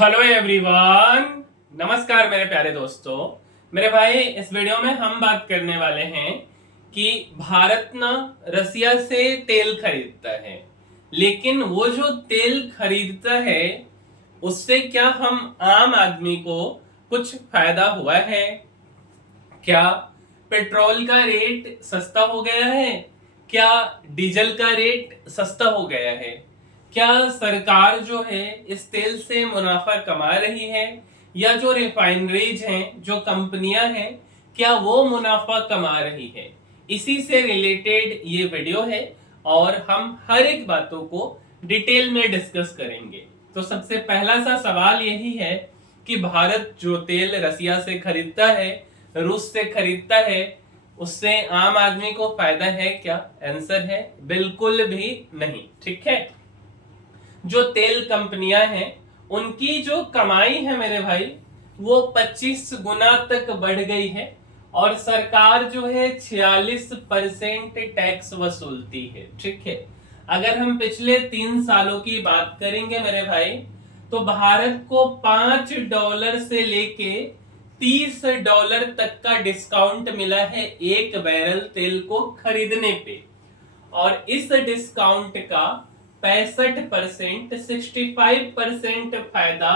Hello everyone, नमस्कार मेरे प्यारे दोस्तों। मेरे भाई, इस वीडियो में हम बात करने वाले हैं कि भारत ना रसिया से तेल खरीदता है, लेकिन वो जो तेल खरीदता है उससे क्या हम आम आदमी को कुछ फायदा हुआ है? क्या पेट्रोल का रेट सस्ता हो गया है? क्या डीजल का रेट सस्ता हो गया है? क्या सरकार जो है इस तेल से मुनाफा कमा रही है, या जो रिफाइनरीज हैं, जो कंपनियां हैं, क्या वो मुनाफा कमा रही है? इसी से रिलेटेड ये वीडियो है और हम हर एक बातों को डिटेल में डिस्कस करेंगे। तो सबसे पहला सा सवाल यही है कि भारत जो तेल रसिया से खरीदता है, रूस से खरीदता है, उससे आम आदमी को फायदा है क्या? आंसर है बिल्कुल भी नहीं। ठीक है, जो तेल कंपनियां हैं उनकी जो कमाई है मेरे भाई, वो 25 गुना तक बढ़ गई है और सरकार जो है 46% टैक्स वसूलती है। ठीक है, अगर हम पिछले 3 सालों की बात करेंगे मेरे भाई, तो भारत को $5 से लेके $30 तक का डिस्काउंट मिला है एक बैरल तेल को खरीदने पे। और इस डिस्काउंट का 65%, 65% फायदा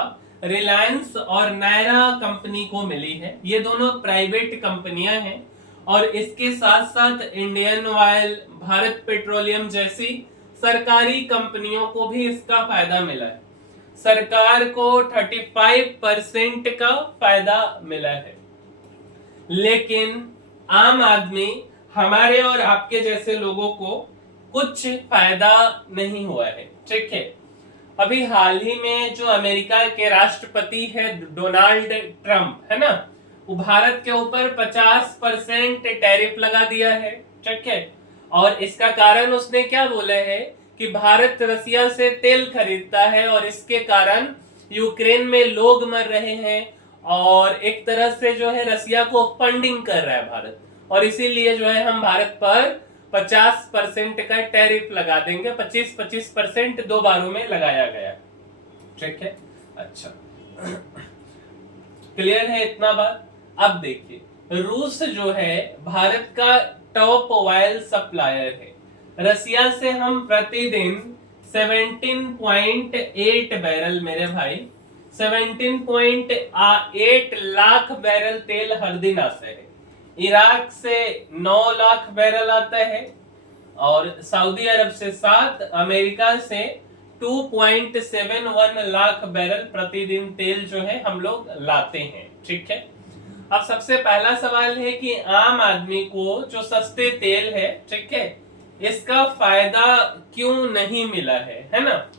रिलायंस और नायरा कंपनी को मिली है। ये दोनों प्राइवेट कंपनियां हैं और इसके साथ साथ इंडियन ऑयल, भारत पेट्रोलियम जैसी सरकारी कंपनियों को भी इसका फायदा मिला है। सरकार को 35% का फायदा मिला है, लेकिन आम आदमी, हमारे और आपके जैसे लोगों को कुछ फायदा नहीं हुआ है। ठीक है, अभी हाल ही में जो अमेरिका के राष्ट्रपति है डोनाल्ड ट्रंप, है ना, वो भारत के ऊपर 50% टैरिफ लगा दिया है। ठीक है, और इसका कारण उसने क्या बोला है कि भारत रसिया से तेल खरीदता है और इसके कारण यूक्रेन में लोग मर रहे हैं और एक तरह से जो है रसिया को फंडिंग कर रहा है भारत, और इसीलिए जो है हम भारत पर 50% का टैरिफ लगा देंगे। 25-25% दो बारों में लगाया गया। ठीक है, अच्छा, क्लियर है इतना बात? अब देखिए, रूस जो है भारत का टॉप ऑयल सप्लायर है। रसिया से हम प्रतिदिन 17.8 बैरल, मेरे भाई 17.8 लाख बैरल तेल हर दिन आता है। इराक से 9 लाख बैरल आता है और सऊदी अरब से 7, अमेरिका से 2.71 लाख बैरल प्रतिदिन तेल जो है हम लोग लाते हैं। ठीक है, अब सबसे पहला सवाल है कि आम आदमी को जो सस्ते तेल है, ठीक है, इसका फायदा क्यों नहीं मिला है ना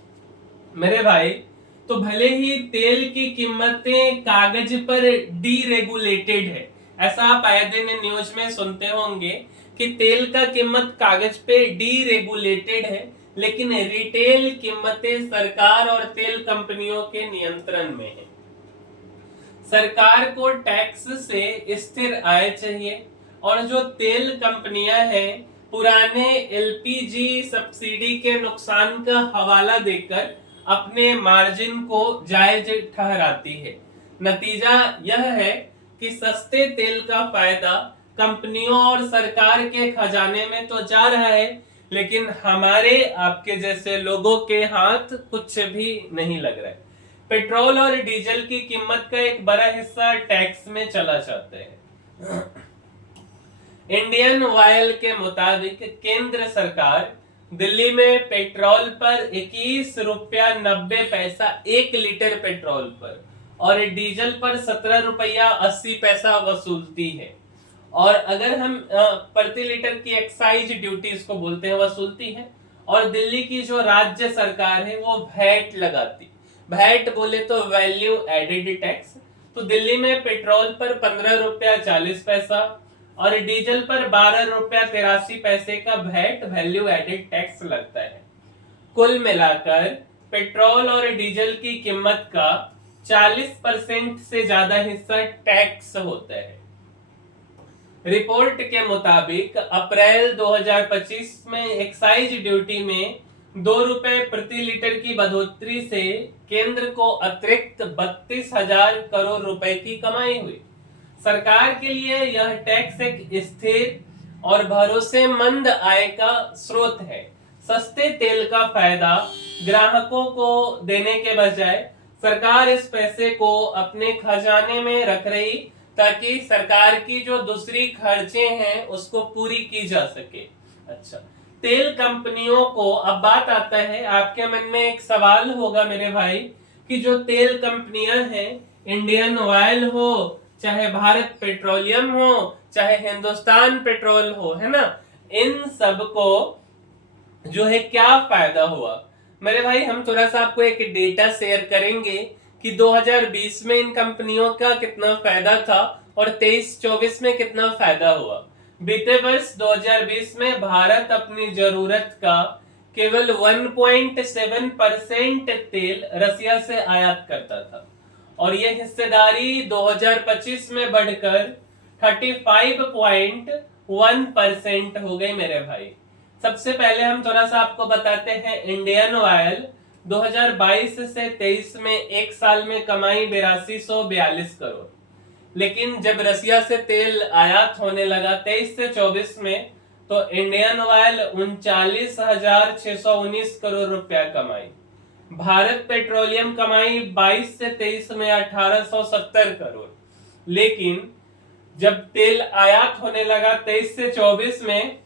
मेरे भाई? तो भले ही तेल की कीमतें कागज पर डीरेगुलेटेड है, ऐसा आप आए दिन न्यूज में सुनते होंगे कि तेल का कीमत कागज पे डीरेगुलेटेड है, लेकिन रिटेल कीमतें सरकार और तेल कंपनियों के नियंत्रण में है। सरकार को टैक्स से स्थिर आय चाहिए और जो तेल कंपनियां हैं पुराने एलपीजी सब्सिडी के नुकसान का हवाला देकर अपने मार्जिन को जायज ठहराती है। नतीजा यह है कि सस्ते तेल का फायदा कंपनियों और सरकार के खजाने में तो जा रहा है, लेकिन हमारे आपके जैसे लोगों के हाथ कुछ भी नहीं लग रहा है। पेट्रोल और डीजल की कीमत का एक बड़ा हिस्सा टैक्स में चला जाता है। इंडियन ऑयल के मुताबिक केंद्र सरकार दिल्ली में पेट्रोल पर 21 रुपया 90 पैसा 1 लीटर पेट्रोल पर और डीजल पर 17 रुपया 80 पैसा वसूलती है। और अगर हम प्रति लीटर की एक्साइज ड्यूटी इसको बोलते हैं, वसूलती है। और दिल्ली की जो राज्य सरकार है वो वैट लगाती। वैट बोले तो वैल्यू एडेड टैक्स। तो दिल्ली में पेट्रोल पर 15 रुपया 40 पैसा और डीजल पर 12 रुपया 83 पैसे का वैट, वैल्यू एडेड टैक्स लगता है। कुल मिलाकर पेट्रोल और डीजल की कीमत का 40% से ज्यादा हिस्सा टैक्स होता है। रिपोर्ट के मुताबिक अप्रैल 2025 में एक्साइज ड्यूटी में ₹2 प्रति लीटर की बढ़ोतरी से केंद्र को अतिरिक्त 32,000 करोड़ रुपए की कमाई हुई। सरकार के लिए यह टैक्स एक स्थिर और भरोसेमंद आय का स्रोत है। सस्ते तेल का फायदा ग्राहकों को देने के बजाय सरकार इस पैसे को अपने खजाने में रख रही, ताकि सरकार की जो दूसरी खर्चे हैं उसको पूरी की जा सके। अच्छा, तेल कंपनियों को, अब बात आता है, आपके मन में एक सवाल होगा मेरे भाई कि जो तेल कंपनियां हैं, इंडियन ऑयल हो, चाहे भारत पेट्रोलियम हो, चाहे हिंदुस्तान पेट्रोल हो, है ना, इन सब को जो है क्या फायदा हुआ। मेरे भाई हम थोड़ा सा आपको एक डेटा शेयर करेंगे कि 2020 में इन कंपनियों का कितना फायदा था और 23-24 में कितना फायदा हुआ। बीते वर्ष 2020 में भारत अपनी जरूरत का केवल 1.7% तेल रसिया से आयात करता था और यह हिस्सेदारी 2025 में बढ़कर 35.1% हो गई मेरे भाई। सबसे पहले हम थोड़ा सा आपको बताते हैं, इंडियन ऑयल 2022 से 23 में एक साल में कमाई 8242 करोड़, लेकिन जब रसिया से तेल आयात होने लगा 23 से 24 में, तो इंडियन ऑयल 39,619 करोड़ रुपया कमाई। भारत पेट्रोलियम कमाई 22 से 23 में 1870 करोड़, लेकिन जब तेल आयात होने लगा 23 से 24 में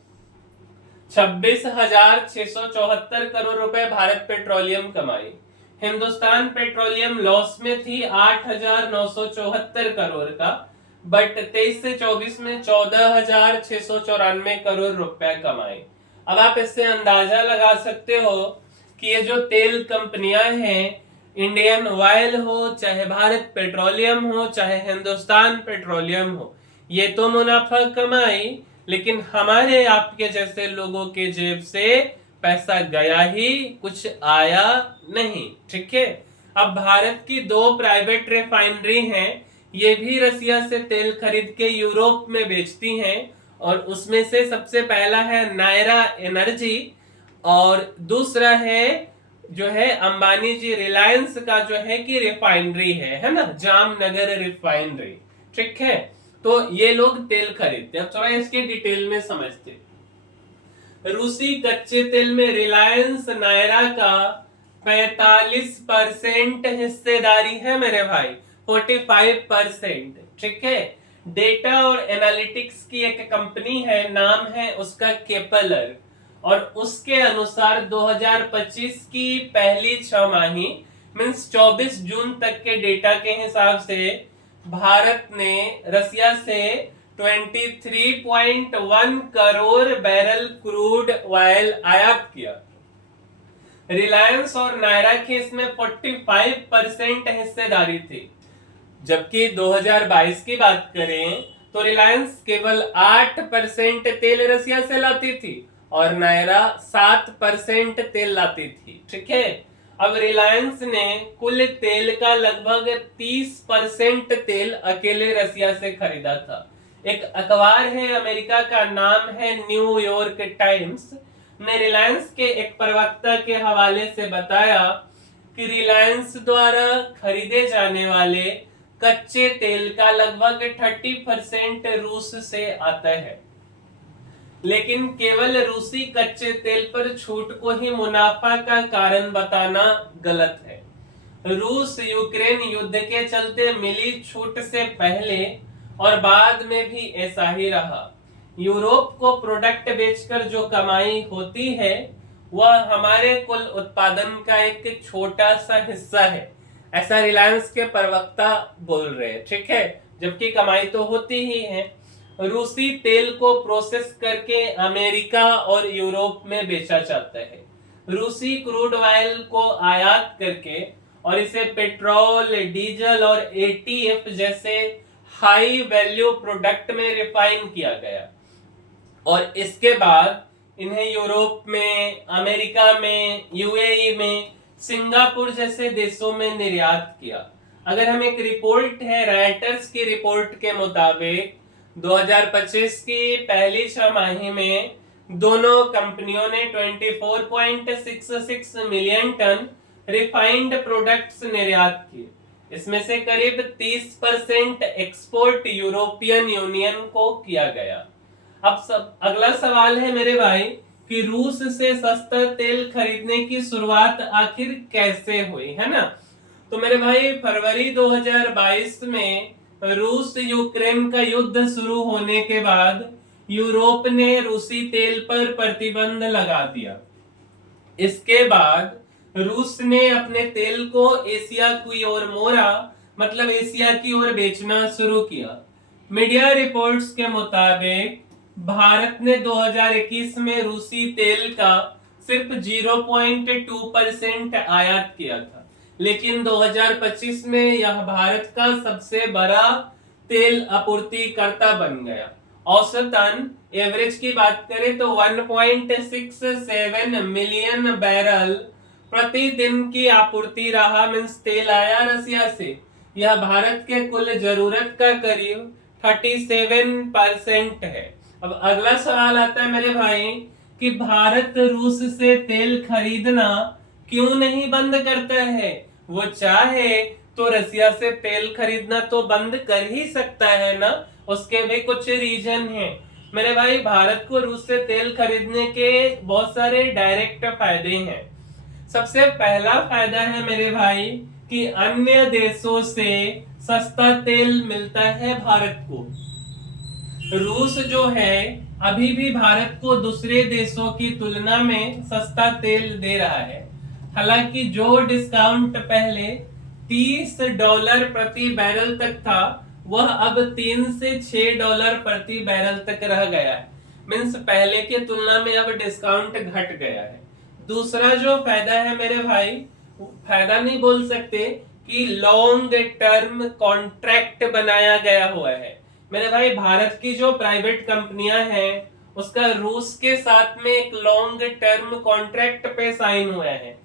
26,674 करोड़ रुपए भारत पेट्रोलियम कमाई। हिंदुस्तान पेट्रोलियम लॉस में थी 8,974 करोड़ का, बट 23 से 24 में 14,694 करोड़ रुपए कमाई। अब आप इससे अंदाजा लगा सकते हो कि ये जो तेल कंपनियां हैं, इंडियन ऑयल हो, चाहे भारत पेट्रोलियम हो, चाहे हिंदुस्तान पेट्रोलियम हो, ये तो मुनाफा कमाई, लेकिन हमारे आपके जैसे लोगों के जेब से पैसा गया ही, कुछ आया नहीं। ठीक है, अब भारत की 2 प्राइवेट रिफाइनरी हैं, ये भी रसिया से तेल खरीद के यूरोप में बेचती हैं, और उसमें से सबसे पहला है नायरा एनर्जी और दूसरा है जो है अंबानी जी रिलायंस का जो है कि रिफाइनरी है ना, जामनगर रिफाइनरी। ठीक है, तो ये लोग तेल खरीदते हैं। अब थोड़ा इसके डिटेल में समझते हैं। रूसी कच्चे तेल में रिलायंस नायरा का 45% हिस्सेदारी है मेरे भाई, 45%। ठीक है, डेटा और एनालिटिक्स की एक कंपनी है, नाम है उसका केपलर, और उसके अनुसार 2025 की पहली छमाही मीन्स 24 जून तक के डेटा के हिसाब से भारत ने रसिया से 23.1 करोड़ बैरल क्रूड ऑयल आयात किया। रिलायंस और नायरा के इसमें 45% हिस्सेदारी थी, जबकि 2022 की बात करें तो रिलायंस केवल 8% तेल रसिया से लाती थी और नायरा 7% तेल लाती थी। ठीक है, अब रिलायंस ने कुल तेल का लगभग 30% तेल अकेले रसिया से खरीदा था। एक अखबार है अमेरिका का, नाम है न्यूयॉर्क टाइम्स, ने रिलायंस के एक प्रवक्ता के हवाले से बताया कि रिलायंस द्वारा खरीदे जाने वाले कच्चे तेल का लगभग 30% रूस से आता है, लेकिन केवल रूसी कच्चे तेल पर छूट को ही मुनाफा का कारण बताना गलत है। रूस यूक्रेन युद्ध के चलते मिली छूट से पहले और बाद में भी ऐसा ही रहा। यूरोप को प्रोडक्ट बेचकर जो कमाई होती है वह हमारे कुल उत्पादन का एक छोटा सा हिस्सा है, ऐसा रिलायंस के प्रवक्ता बोल रहे हैं। ठीक है, जबकि कमाई तो होती ही है। रूसी तेल को प्रोसेस करके अमेरिका और यूरोप में बेचा जाता है। रूसी क्रूड ऑयल को आयात करके और इसे पेट्रोल, डीजल और एटीएफ जैसे हाई वैल्यू प्रोडक्ट में रिफाइन किया गया और इसके बाद इन्हें यूरोप में, अमेरिका में, यूएई में, सिंगापुर जैसे देशों में निर्यात किया। अगर हम एक रिपोर्ट है रॉयटर्स की रिपोर्ट के मुताबिक 2025 की पहली छमाही में दोनों कंपनियों ने 24.66 मिलियन टन रिफाइंड प्रोडक्ट्स निर्यात किए। इसमें से करीब 30% एक्सपोर्ट यूरोपियन यूनियन को किया गया। अब अगला सवाल है मेरे भाई कि रूस से सस्ता तेल खरीदने की शुरुआत आखिर कैसे हुई, है ना। तो मेरे भाई फरवरी 2022 में रूस यूक्रेन का युद्ध शुरू होने के बाद यूरोप ने रूसी तेल पर प्रतिबंध लगा दिया। इसके बाद रूस ने अपने तेल को एशिया की ओर मोड़ा, मतलब एशिया की ओर बेचना शुरू किया। मीडिया रिपोर्ट्स के मुताबिक भारत ने 2021 में रूसी तेल का सिर्फ 0.2% आयात किया था, लेकिन 2025 में यह भारत का सबसे बड़ा तेल आपूर्तिकर्ता बन गया। औसतन एवरेज की बात करें तो 1.67 मिलियन बैरल प्रतिदिन की आपूर्ति रहा, मीन्स तेल आया रसिया से। यह भारत के कुल जरूरत का करीब 37% है। अब अगला सवाल आता है मेरे भाई कि भारत रूस से तेल खरीदना क्यों नहीं बंद करता है। वो चाहे तो रसिया से तेल खरीदना तो बंद कर ही सकता है ना, उसके भी कुछ रीजन हैं मेरे भाई। भारत को रूस से तेल खरीदने के बहुत सारे डायरेक्ट फायदे हैं। सबसे पहला फायदा है मेरे भाई कि अन्य देशों से सस्ता तेल मिलता है भारत को। रूस जो है अभी भी भारत को दूसरे देशों की तुलना में सस्ता तेल दे रहा है। हालांकि जो डिस्काउंट पहले $30 प्रति बैरल तक था, वह अब $3 से $6 प्रति बैरल तक रह गया है। मीन्स पहले की तुलना में अब डिस्काउंट घट गया है। दूसरा जो फायदा है मेरे भाई, फायदा नहीं बोल सकते कि लॉन्ग टर्म कॉन्ट्रैक्ट बनाया गया हुआ है मेरे भाई। भारत की जो प्राइवेट कंपनियां हैं उसका रूस के साथ में एक लॉन्ग टर्म कॉन्ट्रैक्ट पे साइन हुआ है।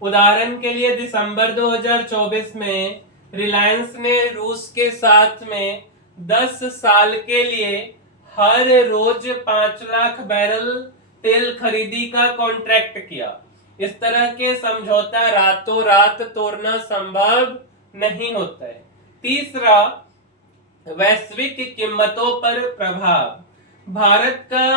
उदाहरण के लिए दिसंबर 2024 में रिलायंस ने रूस के साथ में 10 साल के लिए हर रोज 5 लाख बैरल तेल खरीदी का कॉन्ट्रैक्ट किया। इस तरह के समझौता रातों रात तोड़ना संभव नहीं होता है। तीसरा, वैश्विक कीमतों पर प्रभाव। भारत का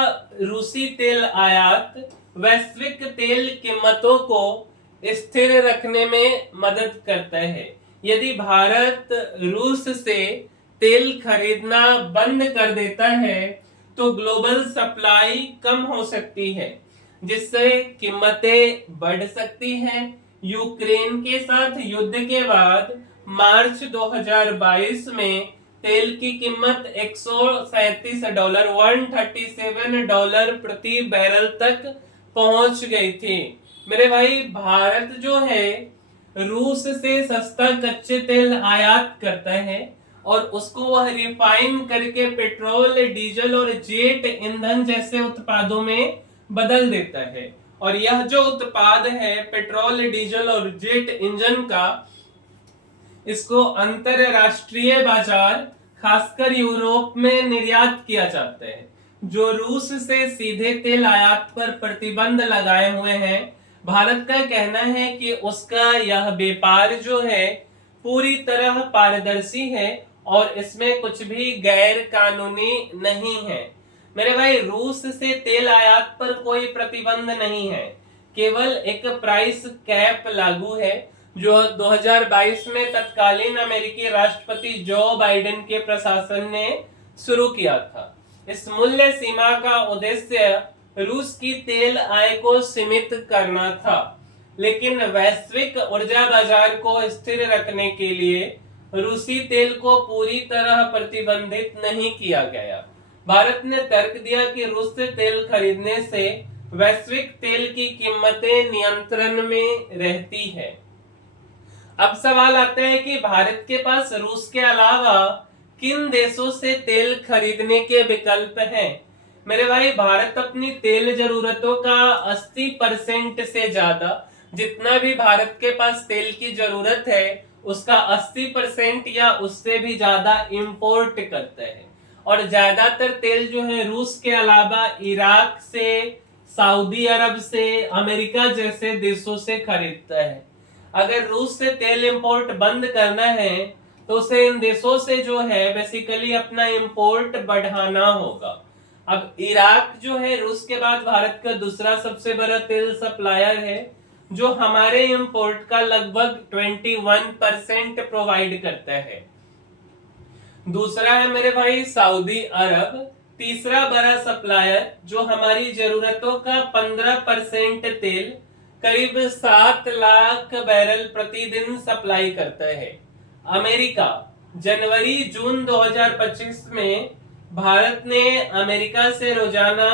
रूसी तेल आयात वैश्विक तेल कीमतों को स्थिर रखने में मदद करता है। यदि भारत रूस से तेल खरीदना बंद कर देता है तो ग्लोबल सप्लाई कम हो सकती है, जिससे कीमतें बढ़ सकती हैं। यूक्रेन के साथ युद्ध के बाद मार्च 2022 में तेल की कीमत $137 प्रति बैरल तक पहुंच गई थी मेरे भाई। भारत जो है रूस से सस्ता कच्चे तेल आयात करता है और उसको वह रिफाइन करके पेट्रोल, डीजल और जेट ईंधन जैसे उत्पादों में बदल देता है। और यह जो उत्पाद है पेट्रोल, डीजल और जेट इंजन का, इसको अंतरराष्ट्रीय बाजार खासकर यूरोप में निर्यात किया जाता है। जो रूस से सीधे तेल आयात पर प्रतिबंध लगाए हुए हैं, भारत का कहना है कि उसका यह व्यापार जो है पूरी तरह पारदर्शी है और इसमें कुछ भी गैर कानूनी नहीं है मेरे भाई। रूस से तेल आयात पर कोई प्रतिबंध नहीं है, केवल एक प्राइस कैप लागू है जो 2022 में तत्कालीन अमेरिकी राष्ट्रपति जो बाइडेन के प्रशासन ने शुरू किया था। इस मूल्य सीमा का उद्देश्य रूस की तेल आय को सीमित करना था, लेकिन वैश्विक ऊर्जा बाजार को स्थिर रखने के लिए रूसी तेल को पूरी तरह प्रतिबंधित नहीं किया गया। भारत ने तर्क दिया कि रूस से तेल खरीदने से वैश्विक तेल की कीमतें नियंत्रण में रहती है। अब सवाल आता है कि भारत के पास रूस के अलावा किन देशों से तेल खरीदने के विकल्प हैं। मेरे भाई, भारत अपनी तेल जरूरतों का 80% से ज्यादा, जितना भी भारत के पास तेल की जरूरत है उसका 80% या उससे भी ज्यादा इंपोर्ट करता है। और ज्यादातर तेल जो है रूस के अलावा इराक से, सऊदी अरब से, अमेरिका जैसे देशों से खरीदता है। अगर रूस से तेल इंपोर्ट बंद करना है तो उसे इन देशों से जो है बेसिकली अपना इंपोर्ट बढ़ाना होगा। अब इराक जो है रूस के बाद भारत का दूसरा सबसे बड़ा तेल सप्लायर है, जो हमारे इंपोर्ट का लगभग 21% प्रोवाइड करता है। दूसरा है मेरे भाई सऊदी अरब, तीसरा बड़ा सप्लायर जो हमारी जरूरतों का 15% तेल करीब 7 लाख बैरल प्रतिदिन सप्लाई करता है। अमेरिका जनवरी जून 2025 में भारत ने अमेरिका से रोजाना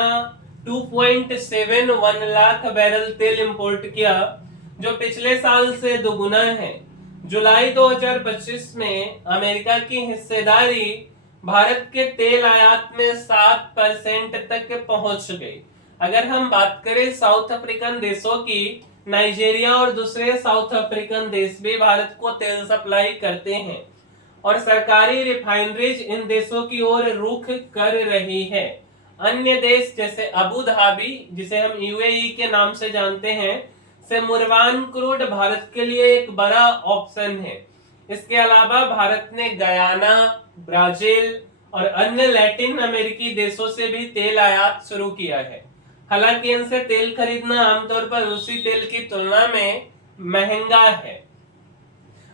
2.71 लाख बैरल तेल इंपोर्ट किया, जो पिछले साल से दोगुना है। जुलाई 2025 में अमेरिका की हिस्सेदारी भारत के तेल आयात में 7% तक पहुंच गई। अगर हम बात करें साउथ अफ्रीकन देशों की, नाइजीरिया और दूसरे साउथ अफ्रीकन देश भी भारत को तेल सप्लाई करते हैं और सरकारी रिफाइनरीज इन देशों की ओर रुख कर रही है। अन्य देश जैसे अबू धाबी, जिसे हम यूएई के नाम से जानते हैं, से मुर्वान क्रूड भारत के लिए एक बड़ा ऑप्शन है। इसके अलावा भारत ने गयाना, ब्राजील और अन्य लैटिन अमेरिकी देशों से भी तेल आयात शुरू किया है। हालांकि इनसे तेल खरीदना आमतौर पर रूसी तेल की तुलना में महंगा है।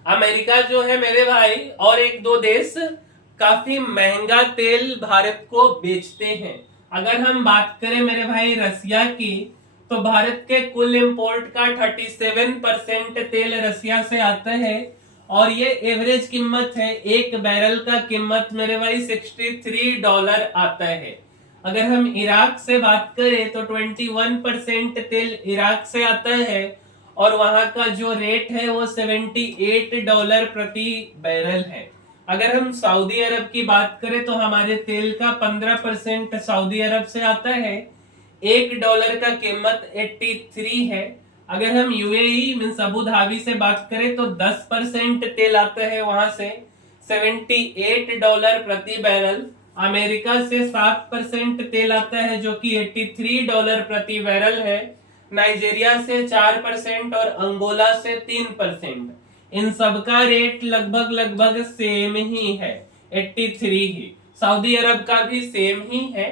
अमेरिका जो है मेरे भाई और एक दो देश काफी महंगा तेल भारत को बेचते हैं। अगर हम बात करें मेरे भाई रसिया की, तो भारत के कुल इंपोर्ट का 37% तेल रसिया से आता है और ये एवरेज कीमत है, एक बैरल का कीमत मेरे भाई $63 आता है। अगर हम इराक से बात करें तो 21% तेल इराक से आता है और वहां का जो रेट है वो $78 प्रति बैरल है। अगर हम सऊदी अरब की बात करें तो हमारे तेल का 15% सऊदी अरब से आता है, $1 का कीमत 83 है। अगर हम यूएई मींस अबू धाबी से बात करें तो 10% तेल आता है वहां से, $78 प्रति बैरल। अमेरिका से 7% तेल आता है जो कि $83 प्रति बैरल है। नाइजीरिया से 4% और अंगोला से 3%। इन सबका रेट लगभग सेम ही है, 83 ही। सऊदी अरब का भी सेम ही है।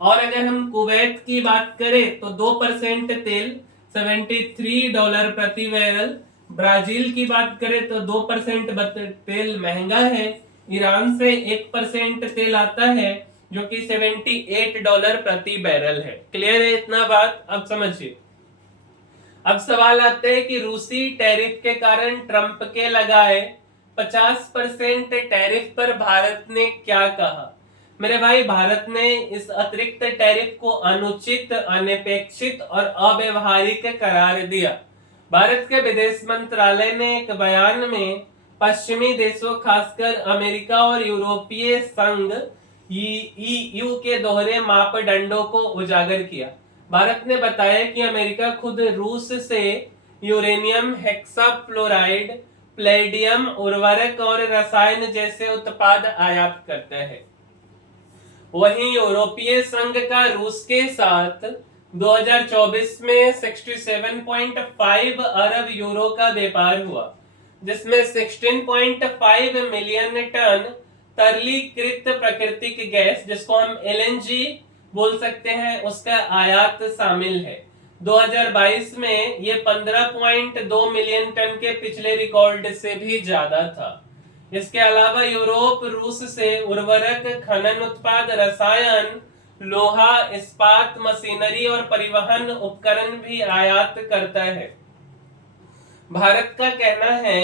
और अगर हम कुवैत की बात करें तो 2% तेल, $73 प्रति बैरल। ब्राजील की बात करें तो 2% तेल महंगा है। ईरान से 1% तेल आता है जो कि $78 प्रति बैरल है। क्लियर है इतना बात? अब समझिए। अब सवाल आते हैं कि रूसी टैरिफ के कारण ट्रंप के लगाए 50% टैरिफ पर भारत ने क्या कहा? मेरे भाई, भारत ने इस अतिरिक्त टैरिफ को अनुचित, अनपेक्षित और अव्यवहारिक करार दिया। भारत के विदेश मंत्रालय ने एक बयान में पश्चिमी देशों खासकर अमेरिका और यूरोपीय संघ ईयू के दोहरे मापदंडों को उजागर किया। भारत ने बताया कि अमेरिका खुद रूस से यूरेनियम हेक्साफ्लोराइड, प्लेडियम, उर्वरक और रसायन जैसे उत्पाद आयात करता है। वहीं यूरोपीय संघ का रूस के साथ 2024 में 67.5 अरब यूरो का व्यापार हुआ, जिसमें 16.5 मिलियन टन तरलीकृत प्राकृतिक गैस, जिसको हम एलएनजी बोल सकते हैं, उसका आयात शामिल है। 2022 में ये 15.2 मिलियन टन के पिछले रिकॉर्ड से भी ज्यादा था। इसके अलावा यूरोप रूस से उर्वरक, खनन उत्पाद, रसायन, लोहा, इस्पात, मशीनरी और परिवहन उपकरण भी आयात करता है। भारत का कहना है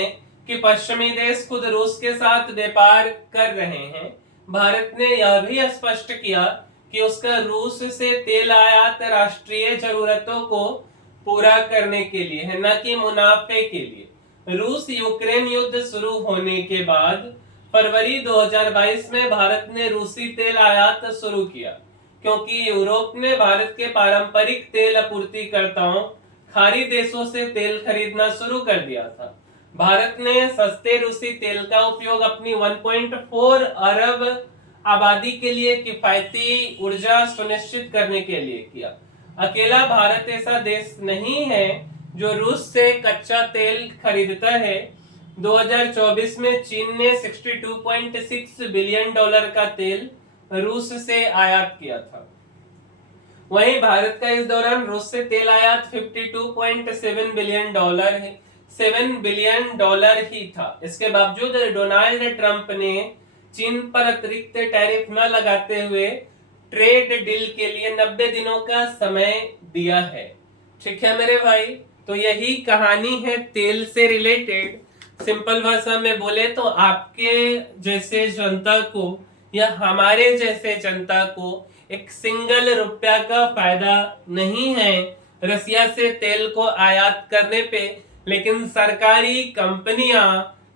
कि पश्चिमी देश खुद रूस के साथ व्यापार कर रहे हैं। भारत ने यह भी स्पष्ट किया कि उसका रूस से तेल आयात राष्ट्रीय जरूरतों को पूरा करने के लिए है, न कि मुनाफे के लिए। रूस यूक्रेन युद्ध शुरू होने के बाद फरवरी 2022 में भारत ने रूसी तेल आयात शुरू किया, क्योंकि यूरोप ने भारत के पारंपरिक तेल आपूर्तिकर्ताओं खाड़ी देशों से तेल खरीदना शुरू कर दिया था। भारत ने सस्ते रूसी तेल का उपयोग अपनी 1.4 अरब आबादी के लिए किफायती ऊर्जा सुनिश्चित करने के लिए किया। अकेला भारत ऐसा देश नहीं है जो रूस से कच्चा तेल खरीदता है। 2024 में चीन ने $62.6 बिलियन का तेल रूस से आयात किया था। वहीं भारत का इस दौरान रूस से तेल आयात $52.7 बिलियन है, $7 बिलियन ही था। इसके बावजूद डोनाल्ड ट्रंप ने चीन पर अतिरिक्त टैरिफ न लगाते हुए ट्रेड डील के लिए 90 दिनों का समय दिया है। ठीक है मेरे भाई, तो यही कहानी है तेल से रिलेटेड। सिंपल भाषा में बोले तो आपके जैसे जनता को या हमारे जैसे जनता को एक सिंगल रुपया का फायदा नहीं है रसिया से तेल को आयात करने पे, लेकिन सरकारी कंपनियां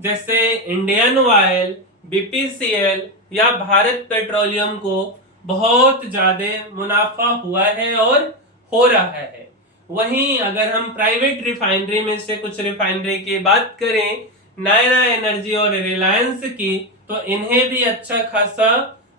जैसे इंडियन ऑयल, बीपीसीएल या भारत पेट्रोलियम को बहुत ज्यादा मुनाफा हुआ है और हो रहा है। वहीं अगर हम प्राइवेट रिफाइनरी में से कुछ रिफाइनरी की बात करें, नायरा एनर्जी और रिलायंस की, तो इन्हें भी अच्छा खासा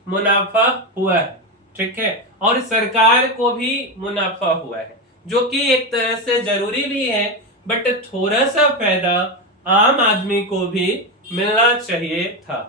मुनाफा हुआ है। ठीक है, और सरकार को भी मुनाफा हुआ है, जो कि एक तरह से जरूरी भी है, बट थोड़ा सा फायदा आम आदमी को भी मिलना चाहिए था।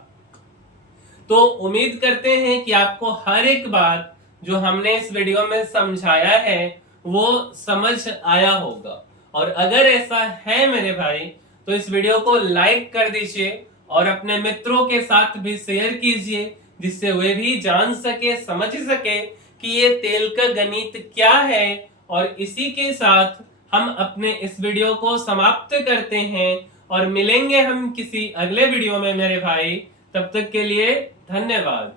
तो उम्मीद करते हैं कि आपको हर एक बात जो हमने इस वीडियो में समझाया है वो समझ आया होगा। और अगर ऐसा है मेरे भाई, तो इस वीडियो को लाइक कर दीजिए और अपने मित्रों के साथ भी शेयर कीजिए, जिससे वे भी जान सके, समझ सके कि ये तेल का गणित क्या है। और इसी के साथ हम अपने इस वीडियो को समाप्त करते हैं और मिलेंगे हम किसी अगले वीडियो में मेरे भाई। तब तक के लिए धन्यवाद।